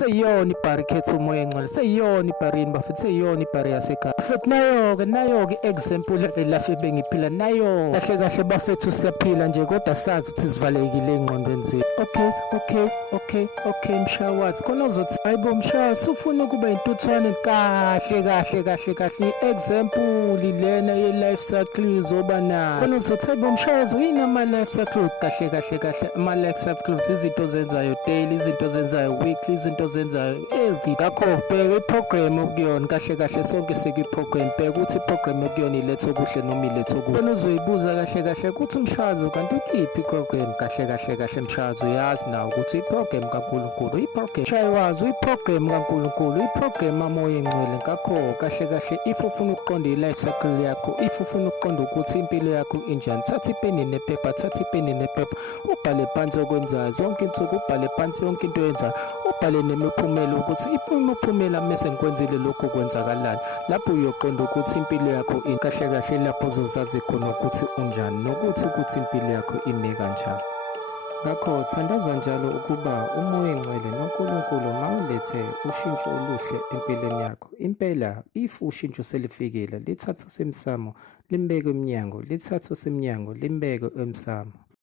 seyiyona ibhari ikhetha umoya engcwele, seyiyona ibhari yini bafethu, seyiyona ibhari yasekhaya bafethu. Nayo-ke example lafe bengiphila nayo kahle kahle bafethu, siyaphila nje kodwa sazi ukuthi sivalekile ey'ngqondweni zethu. Okay mshawazi, khona uzothi hayibo mshawazi ufuna ukuba intuthwane kahle i-example lena ye-life cycle izoba nayo. Khona uzothi hayibo mshawazi uyini ama-life cycle kahle ama-life cycles, izinto zenzayo daily, izinto zenzayo weekly, izinto zenzayo every. Ngakho bheka iprogram okuyona kahle sonke sekuyiprogram, bheka ukuthi iprogram okuyona iletha okuhle noma iletha okubi. Khona uzoyibuza kahle ukuthi umshawazi kanti ukiphi iprogram kahle mshawazi, uyazi nawe ukuthi iprogram kaNkulunkulu, iprogram shayiwazi uyiprogram kaNkulunkulu, iprogram amoya engcwele. Ngakho kahle if ufuna ukuqonda i-life cycle yakho, if ufuna ukuqonda ukuthi impilo yakho injani, thatha ipeni nephepha, ubhale phansi okwenzayo zonke insuku, ubhale phansi yonke into oyenzayo, ubhale nemiphumela ukuthi imiphumela mese ngikwenzile lokho kwenzakalani. Lapho uyoqonda ukuthi impilo yakho kahle lapho uzozazi khona ukuthi unjani nokuthi impilo yakho ime kanjani. Ngakho thandaza njalo ukuba umoya engcwele noNkulunkulu mawulethe ushintsho oluhle empilweni yakho. Impela if ushintsho selifikile, lithathe usemsamo limbeke emnyango, lithathe usemnyango limbeke emsamo.